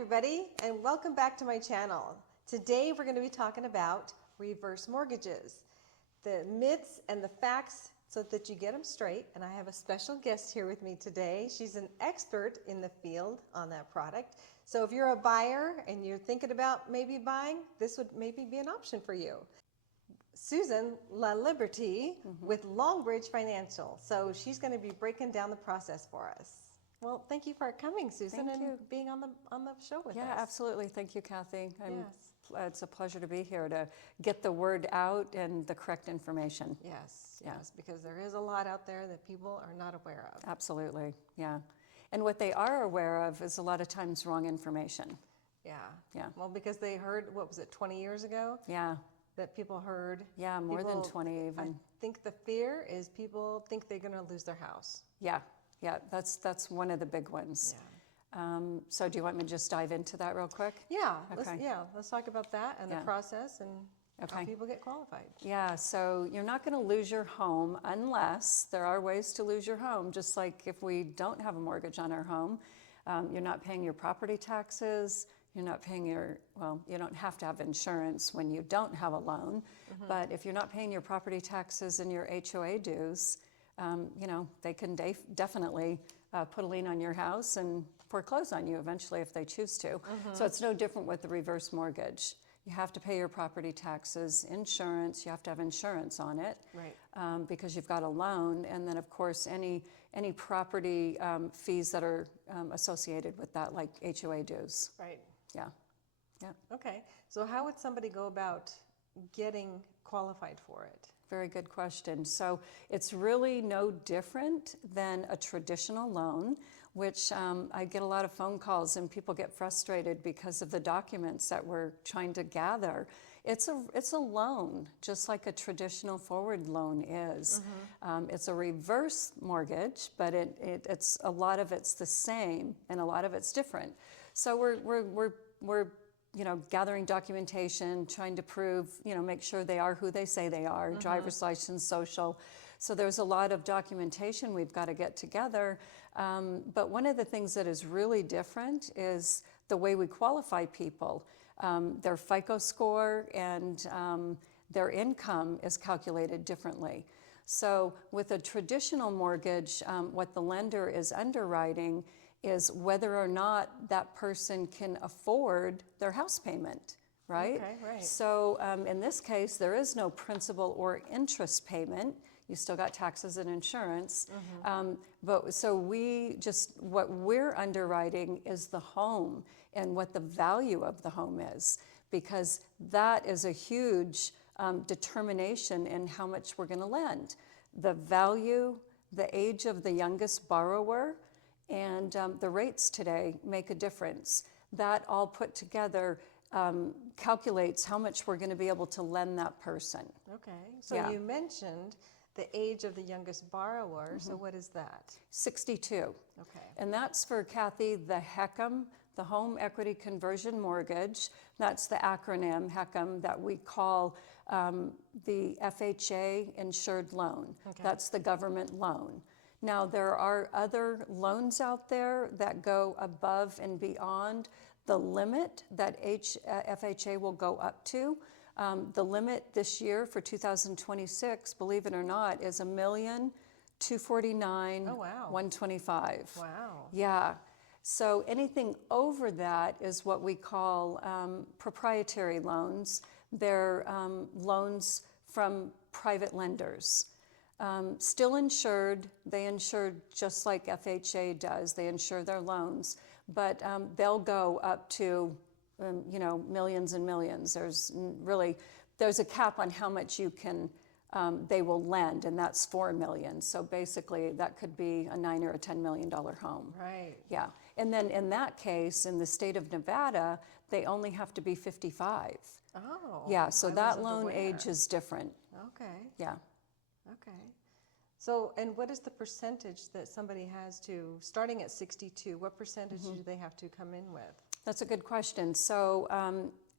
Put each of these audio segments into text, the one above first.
everybody, and welcome back to my channel. Today we're going to be talking about reverse mortgages, the myths and the facts so that you get them straight. And I have a special guest here with me today. She's an expert in the field on that product. So if you're a buyer and you're thinking about maybe buying, this would maybe be an option for you. Susan Laliberte with Longbridge Financial. So she's going to be breaking down the process for us. Well, thank you for coming, Susan, and being on the show with us. Yeah, absolutely. Thank you, Kathy. Yes. It's a pleasure to be here to get the word out and the correct information. Yes, yes, because there is a lot out there that people are not aware of. Absolutely, yeah. And what they are aware of is a lot of times wrong information. Yeah. Yeah. Well, because they heard, what was it, 20 years ago? Yeah. That people heard. Yeah, more than 20 even. I think the fear is people think they're going to lose their house. Yeah. Yeah, that's one of the big ones. Yeah. So do you want me to just dive into that real quick? Yeah, Okay. let's talk about that and the process and how people get qualified. Yeah, so you're not going to lose your home unless there are ways to lose your home, just like if we don't have a mortgage on our home. You're not paying your property taxes, you're not paying you don't have to have insurance when you don't have a loan, but if you're not paying your property taxes and your HOA dues, they can definitely put a lien on your house and foreclose on you eventually if they choose to. So it's no different with the reverse mortgage. You have to pay your property taxes, insurance, you have to have insurance on it, right? Because you've got a loan, and then of course any property fees that are associated with that, like HOA dues. Right. Yeah. Yeah. Okay, so how would somebody go about getting qualified for it? Very good question. So it's really no different than a traditional loan, which I get a lot of phone calls and people get frustrated because of the documents that we're trying to gather. It's a loan, just like a traditional forward loan is. It's a reverse mortgage, but it's a lot of it's the same and a lot of it's different. So we're gathering documentation, trying to prove, make sure they are who they say they are, driver's license, social. So there's a lot of documentation we've got to get together. But one of the things that is really different is the way we qualify people. Their FICO score and their income is calculated differently. So with a traditional mortgage, what the lender is underwriting is whether or not that person can afford their house payment, right? Okay, right. So in this case, there is no principal or interest payment. You still got taxes and insurance. But so what we're underwriting is the home and what the value of the home is, because that is a huge determination in how much we're going to lend. The value, the age of the youngest borrower, and the rates today make a difference. That all put together calculates how much we're going to be able to lend that person. Okay, so you mentioned the age of the youngest borrower, so what is that? 62. Okay. And that's for Cathy, the HECM, the Home Equity Conversion Mortgage. That's the acronym, HECM, that we call the FHA insured loan. Okay. That's the government loan. Now, there are other loans out there that go above and beyond the limit that FHA will go up to. The limit this year for 2026, believe it or not, is $1,249,125. Wow. Yeah. So anything over that is what we call proprietary loans. They're loans from private lenders. Still insured, they insure just like FHA does, they insure their loans, but they'll go up to, millions and millions. There's a cap on how much you can, they will lend, and that's $4 million. So basically that could be a $9 or a $10 million home. Right. Yeah, and then in that case, in the state of Nevada, they only have to be 55. Oh. Yeah, so that loan age is different. Okay. Yeah. Okay. So, and what is the percentage that somebody has to, starting at 62, what percentage do they have to come in with? That's a good question. So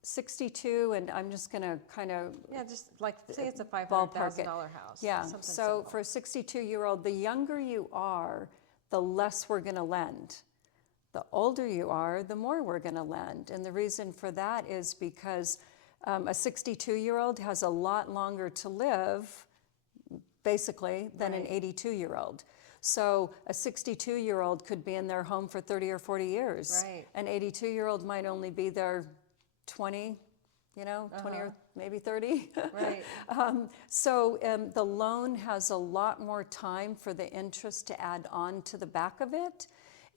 62, and I'm just going to kind of... Yeah, just like, say it's a $500,000 house. Yeah, so simple. For a 62-year-old, the younger you are, the less we're going to lend. The older you are, the more we're going to lend. And the reason for that is because a 62-year-old has a lot longer to live, basically, than an 82-year-old. So a 62-year-old could be in their home for 30 or 40 years. Right. An 82-year-old might only be there 20, 20 or maybe 30. Right. So the loan has a lot more time for the interest to add on to the back of it.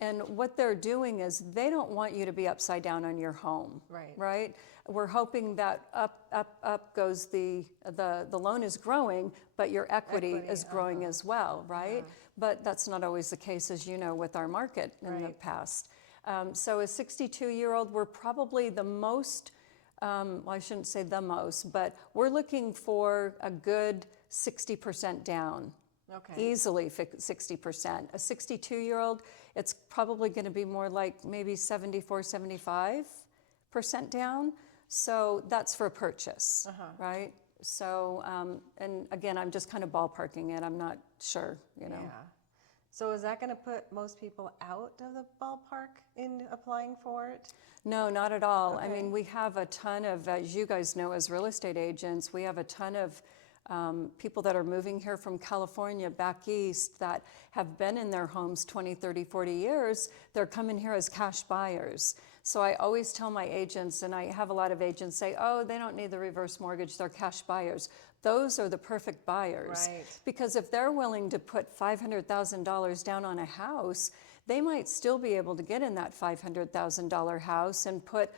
And what they're doing is they don't want you to be upside down on your home. Right. Right? We're hoping that up goes the loan is growing, but your equity is growing as well, right? But that's not always the case, as you know, with our market in the past. So a 62-year-old, we're probably the most, well, I shouldn't say the most, but we're looking for a good 60% down. Okay. Easily 60%. A 62-year-old, it's probably going to be more like maybe 74, 75% down. So that's for a purchase, right? So, and again, I'm just kind of ballparking it. I'm not sure, Yeah. So is that going to put most people out of the ballpark in applying for it? No, not at all. Okay. I mean, we have a ton of, as you guys know, as real estate agents, we have a ton of people that are moving here from California back east that have been in their homes 20, 30, 40 years. They're coming here as cash buyers. So I always tell my agents, and I have a lot of agents say, oh, they don't need the reverse mortgage, they're cash buyers. Those are the perfect buyers. Right. Because if they're willing to put $500,000 down on a house, they might still be able to get in that $500,000 house and put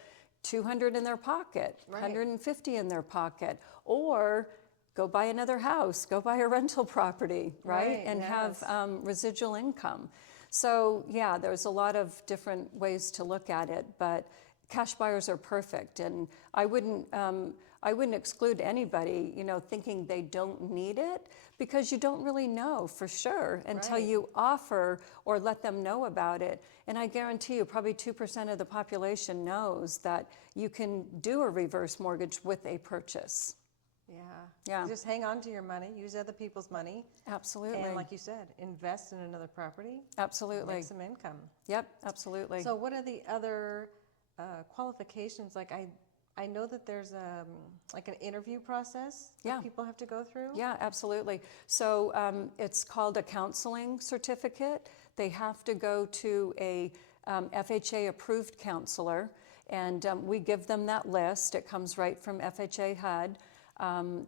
$200 in their pocket, $150 in their pocket, or go buy another house, go buy a rental property, right? And have residual income. So yeah, there's a lot of different ways to look at it, but cash buyers are perfect. And I wouldn't exclude anybody, thinking they don't need it, because you don't really know for sure until you offer or let them know about it. And I guarantee you, probably 2% of the population knows that you can do a reverse mortgage with a purchase. Yeah. Just hang on to your money, use other people's money. Absolutely. And like you said, invest in another property. Absolutely. Make some income. Yep, absolutely. So what are the other qualifications? Like I know that there's like an interview process that people have to go through. Yeah, absolutely. So it's called a counseling certificate. They have to go to a FHA approved counselor, and we give them that list. It comes right from FHA HUD.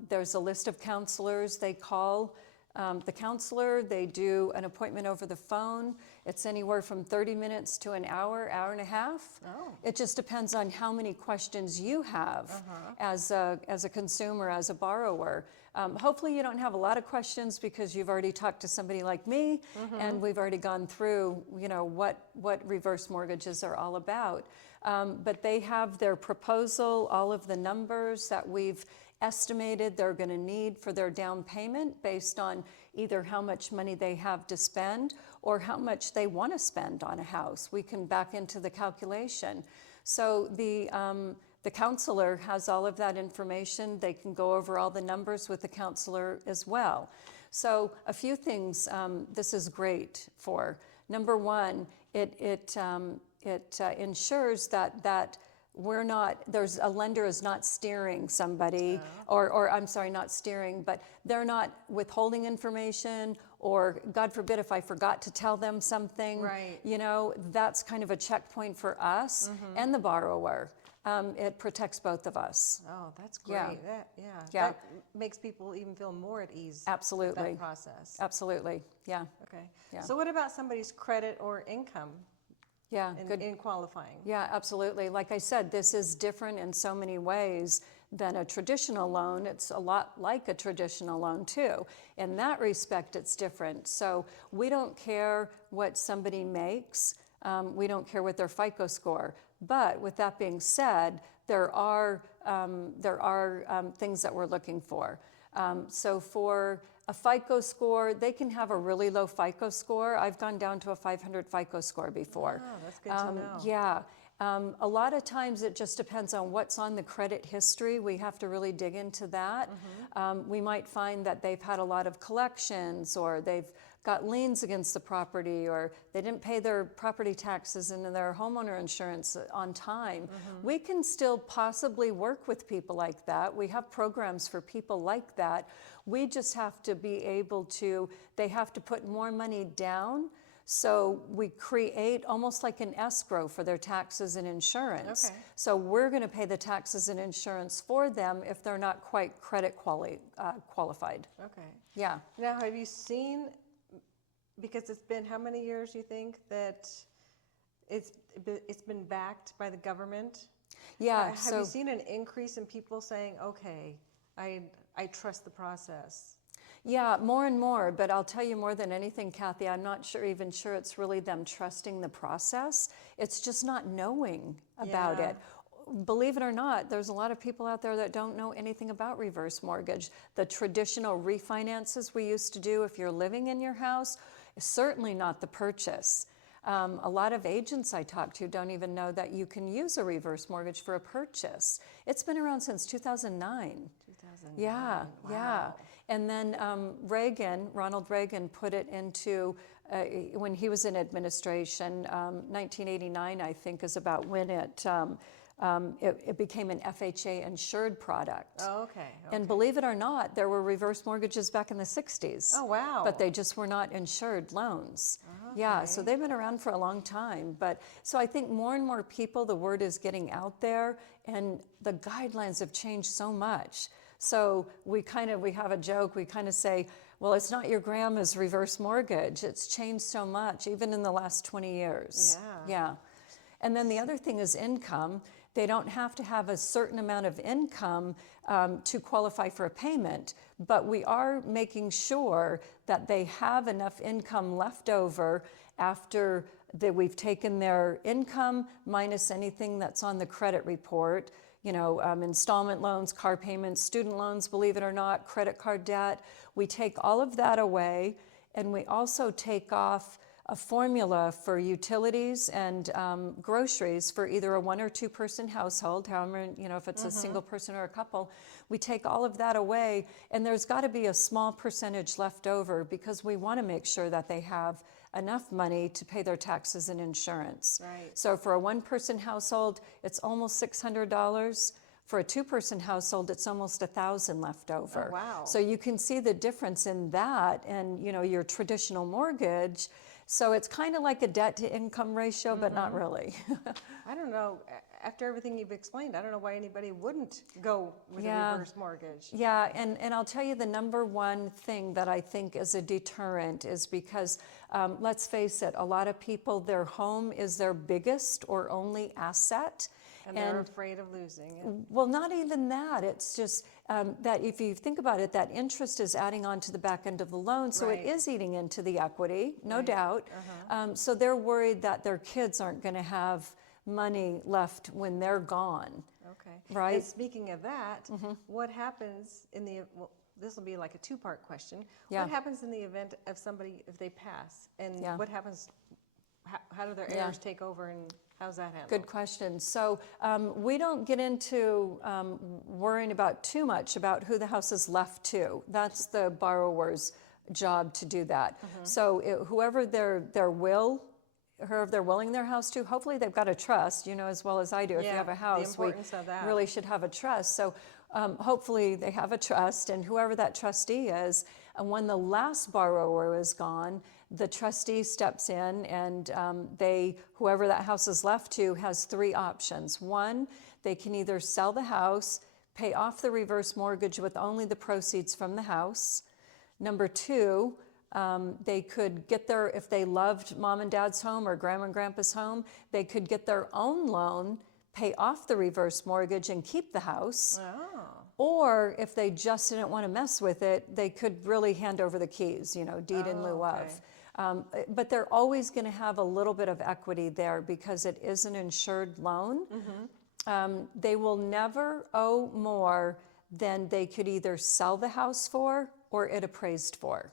There's a list of counselors. They call the counselor. They do an appointment over the phone. It's anywhere from 30 minutes to an hour, hour and a half. Oh. It just depends on how many questions you have as a consumer, as a borrower. Hopefully you don't have a lot of questions because you've already talked to somebody like me, and we've already gone through, what reverse mortgages are all about. But they have their proposal, all of the numbers that we've estimated they're going to need for their down payment based on either how much money they have to spend or how much they want to spend on a house. We can back into the calculation. So the counselor has all of that information. They can go over all the numbers with the counselor as well. So a few things this is great for. Number one, it ensures that there's a lender is not steering somebody, or I'm sorry, not steering, but they're not withholding information, or God forbid if I forgot to tell them something, that's kind of a checkpoint for us and the borrower. It protects both of us. Oh, that's great. Yeah. That makes people even feel more at ease. Absolutely. With that process. Absolutely. Yeah. Okay. Yeah. So what about somebody's credit or income? Yeah, in qualifying. Yeah, absolutely. Like I said, this is different in so many ways than a traditional loan. It's a lot like a traditional loan too. In that respect, it's different. So we don't care what somebody makes. We don't care what their FICO score. But with that being said, there are things that we're looking for. So for a FICO score, they can have a really low FICO score. I've gone down to a 500 FICO score before. Oh, that's good to know. Yeah. A lot of times it just depends on what's on the credit history. We have to really dig into that. We might find that they've had a lot of collections, or they've got liens against the property, or they didn't pay their property taxes and their homeowner insurance on time. We can still possibly work with people like that. We have programs for people like that. We just have to be able to, they have to put more money down. So we create almost like an escrow for their taxes and insurance. Okay. So we're going to pay the taxes and insurance for them if they're not quite credit qualified. Okay. Yeah. Now, have you seen, because it's been how many years you think that it's been backed by the government? Yeah. Have you seen an increase in people saying, okay, I trust the process? Yeah, more and more, but I'll tell you more than anything, Kathy, I'm not even sure it's really them trusting the process. It's just not knowing about Yeah. it. Believe it or not, there's a lot of people out there that don't know anything about reverse mortgage. The traditional refinances we used to do if you're living in your house, certainly not the purchase. A lot of agents I talk to don't even know that you can use a reverse mortgage for a purchase. It's been around since 2009. 2009. Yeah, Wow. yeah. And then Ronald Reagan put it into, when he was in administration, 1989, I think, is about when it became an FHA insured product. Oh, okay. And believe it or not, there were reverse mortgages back in the 60s. Oh, wow. But they just were not insured loans. Yeah, so they've been around for a long time. But so I think more and more people, the word is getting out there, and the guidelines have changed so much. So we have a joke, we kind of say, well, it's not your grandma's reverse mortgage. It's changed so much, even in the last 20 years. Yeah. Yeah. And then the other thing is income. They don't have to have a certain amount of income to qualify for a payment, but we are making sure that they have enough income left over after we've taken their income minus anything that's on the credit report. You know, installment loans, car payments, student loans, believe it or not, credit card debt. We take all of that away, and we also take off a formula for utilities and groceries for either a 1 or 2 person household, however, you know, if it's a single person or a couple. We take all of that away, and there's got to be a small percentage left over because we want to make sure that they have enough money to pay their taxes and insurance. Right. So for a 1 person household, it's almost $600. For a 2 person household, it's almost $1,000 left over. Oh, wow. So you can see the difference in that and, you know, your traditional mortgage. So it's kind of like a debt to income ratio, but not really. I don't know. After everything you've explained, I don't know why anybody wouldn't go with a reverse mortgage. Yeah, and I'll tell you the number one thing that I think is a deterrent is because, let's face it, a lot of people, their home is their biggest or only asset. And they're afraid of losing it. Well, not even that. It's just that if you think about it, that interest is adding on to the back end of the loan, so Right. it is eating into the equity, no doubt. Uh-huh. So they're worried that their kids aren't going to have money left when they're gone. Okay. Right. And speaking of that, what happens in the, well, this will be like a 2-part question. Yeah. What happens in the event of somebody, if they pass? And Yeah. what happens, how do their heirs take over, and how's that handled? Good question. So we don't get into worrying about too much about who the house is left to. That's the borrower's job to do that. So whoever they're willing their house to, hopefully they've got a trust, you know, as well as I do. If you have a house, the importance of that. really should have a trust. So hopefully they have a trust, and whoever that trustee is, and when the last borrower is gone, the trustee steps in, and whoever that house is left to has 3 options. 1, they can either sell the house, pay off the reverse mortgage with only the proceeds from the house. Number 2, they could get if they loved mom and dad's home or grandma and grandpa's home, they could get their own loan, pay off the reverse mortgage, and keep the house. Oh. Or if they just didn't want to mess with it, they could really hand over the keys, you know, deed in lieu of. But they're always going to have a little bit of equity there because it is an insured loan. They will never owe more than they could either sell the house for or it appraised for.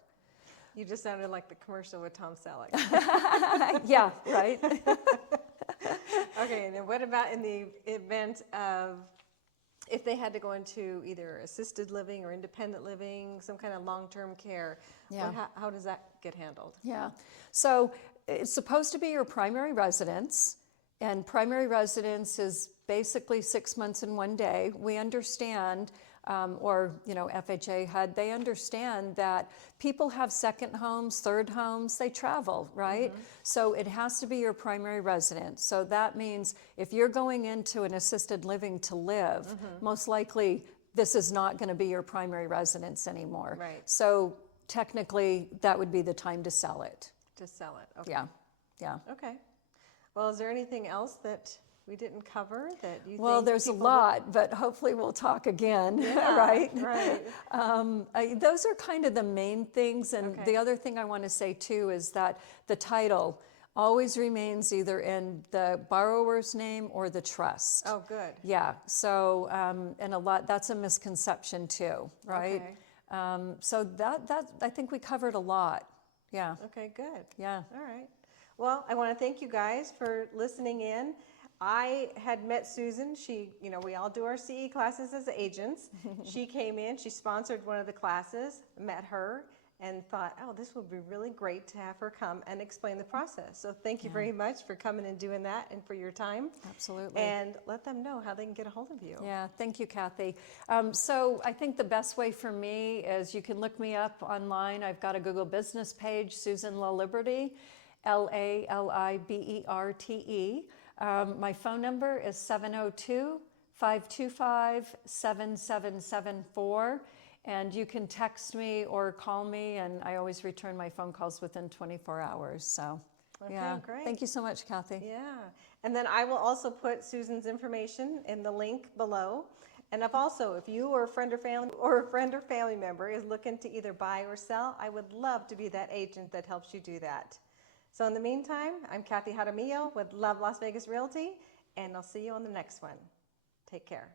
You just sounded like the commercial with Tom Selleck. Yeah, right. Okay, and then what about in the event of if they had to go into either assisted living or independent living, some kind of long-term care, Yeah. how does that get handled? Yeah. So it's supposed to be your primary residence, and primary residence is basically 6 months and 1 day. We understand, or FHA HUD, they understand that people have second homes, third homes, they travel, right? So it has to be your primary residence. So that means if you're going into an assisted living to live, most likely this is not going to be your primary residence anymore. Right. So technically, that would be the time to sell it. To sell it, okay. Yeah, yeah. Okay. Well, is there anything else that we didn't cover that you Well, think there's a people lot, but hopefully we'll talk again, Yeah, right? right. Those are kind of the main things. And Okay. the other thing I want to say too is that the title always remains either in the borrower's name or the trust. Oh, good. Yeah, so, and that's a misconception too, right? Okay. So that I think we covered a lot. Yeah, Okay, good. yeah. All right. Well, I want to thank you guys for listening in. I had met Susan. We all do our CE classes as agents. She came in, she sponsored one of the classes, met her, and thought, oh, this would be really great to have her come and explain the process. So thank you very much for coming and doing that and for your time. Absolutely. And let them know how they can get a hold of you. Yeah, thank you, Cathy. So I think the best way for me is you can look me up online. I've got a Google business page, Susan Laliberte, Laliberte. My phone number is 702-525-7774. And you can text me or call me, and I always return my phone calls within 24 hours. So, Okay, yeah. great. Thank you so much, Cathy. Yeah. And then I will also put Susan's information in the link below. And if you or a friend or family member is looking to either buy or sell, I would love to be that agent that helps you do that. So in the meantime, I'm Cathy Jaramillo with Love Las Vegas Realty, and I'll see you on the next one. Take care.